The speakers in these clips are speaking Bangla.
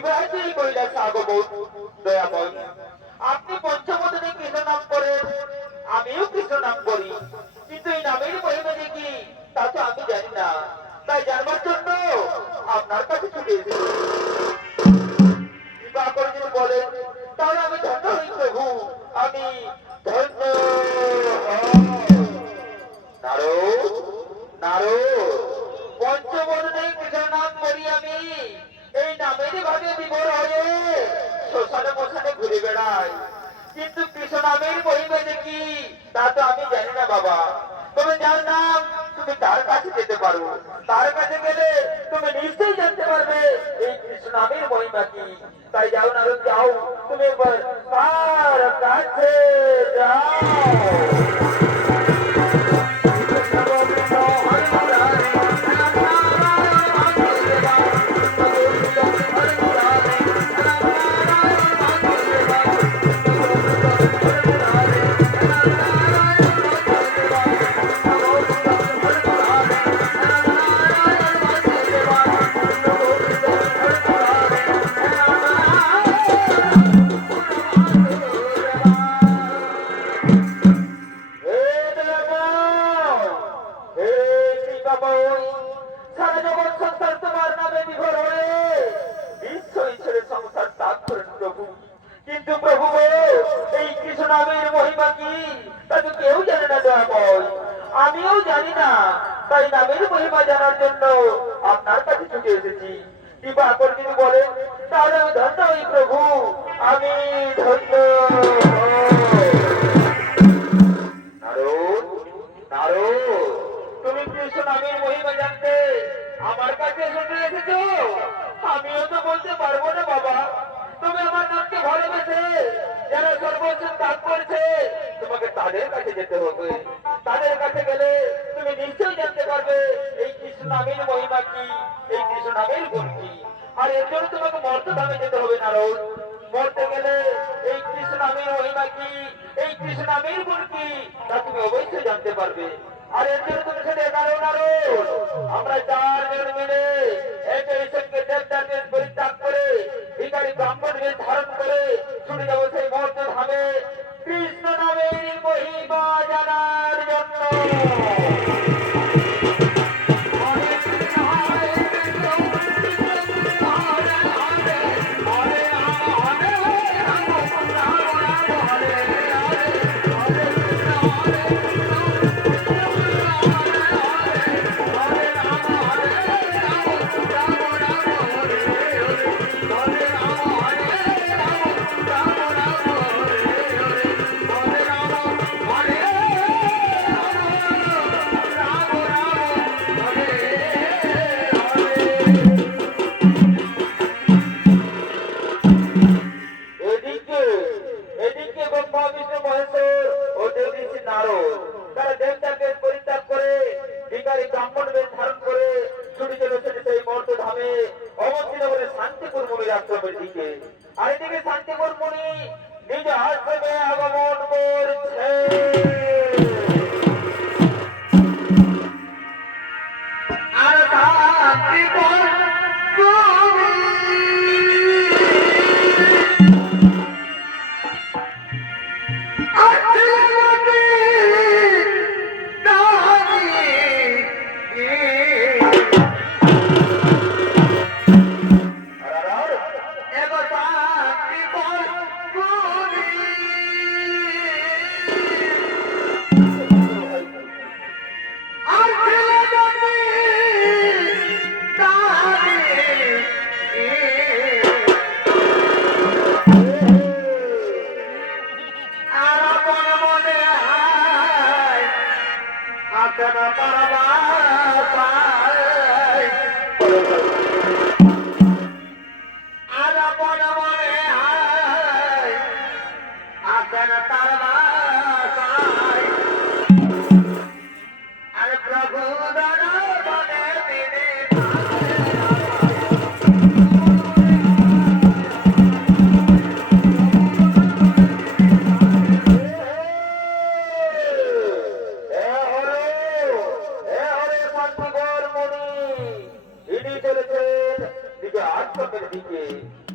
বিবাহিত কৈলাস আগমন দয়াময়। আপনি পঞ্চবদনে কৃষ্ণ নাম করেন, আমিও কৃষ্ণ নাম করি, কিন্তু এই নামের মহিমা যে কি তা তো আমি জানি না। তাই জানবার জন্য আপনার কাছে ছুটে এসেছি। কৃপা করে যদি বলেন তাহলে আমি ধন্য হই প্রভু, আমি ধন্য হই। নারদ, নারদ, পঞ্চবদনে কৃষ্ণ নাম করি আমি, এই নামের ভাবে বিভোর হয়ে শ্মশানে মশানে ঘুরে বেড়াই, কিন্তু কৃষ্ণ নামের মহিমা যে কি তা তো আমি জানি না বাবা। তুমি যার নাম তুমি তার কাছে যেতে পারো, তার কাছে গেলে তুমি নিশ্চয়ই জানতে পারবে এই কৃষ্ণ নামের মহিমা কি। তাই যাও নারদ, যাও তুমি একবার তার কাছে যাও। কিন্তু প্রভু এই কৃষ্ণ নামের মহিমা কি তা তো কেউ জানে না দয়াময়, আমিও জানি না। তাই নামের মহিমা জানার জন্য আপনার কাছে ছুটে এসেছি। কৃপা করে যদি বলেন তাহলে আমি ধন্য হই প্রভু, আমি ধন্য হই। নারদ, নারদ, তুমি কৃষ্ণ নামের মহিমা জানতে আমার কাছে ছুটে এসেছো? আমিও তো বলতে পারবো না বাবা। তুমি আমার নামকে ভালোবেসে যারা সর্বোচ্চ ত্যাগ করছে তোমাকে তাদের কাছে যেতে হবে। তাদের কাছে গেলে তুমি নিশ্চয়ই জানতে পারবে এই কৃষ্ণ নামের মহিমা কি, এই কৃষ্ণ নামের গুণ কি। আর এর জন্য তোমাকে মর্তধামে যেতে হবে নারদ। মরতে গেলে এই কৃষ্ণ নামের মহিমা কি, এই কৃষ্ণ নামের গুণ কি তা তুমি অবশ্যই জানতে পারবে। আর এর জন্য তুমি সেটা এগারো নারদ, আমরা 4 জন মিলে একই সঙ্গে দেবতাদের পরিত্যাগ করে ভিখারি ব্রাহ্মণ বেশ ধারণ করে ছুটে যাবো সেই মর্তধামে কৃষ্ণ নামের মহিমা জানার জন্য।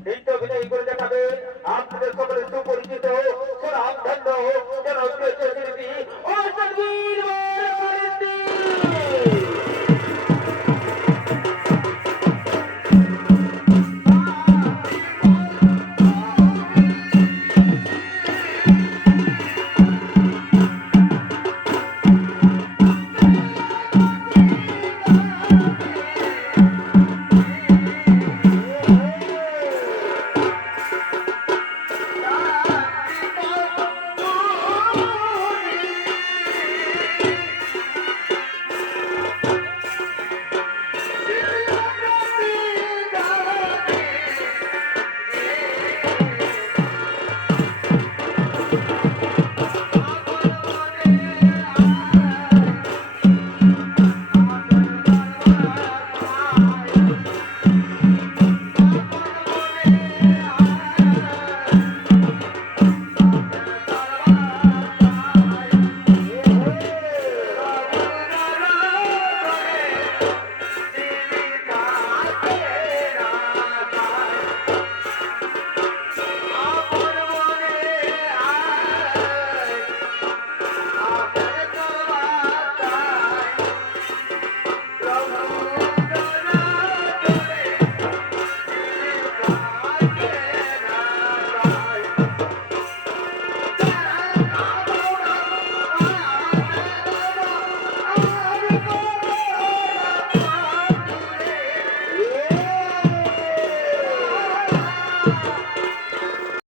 এই তো অভিনয় করে দেখাবে আপনাদের সকলের সুপরিচিত সুনামধন্য জনপ্রিয় শিল্পী ও সঙ্গীত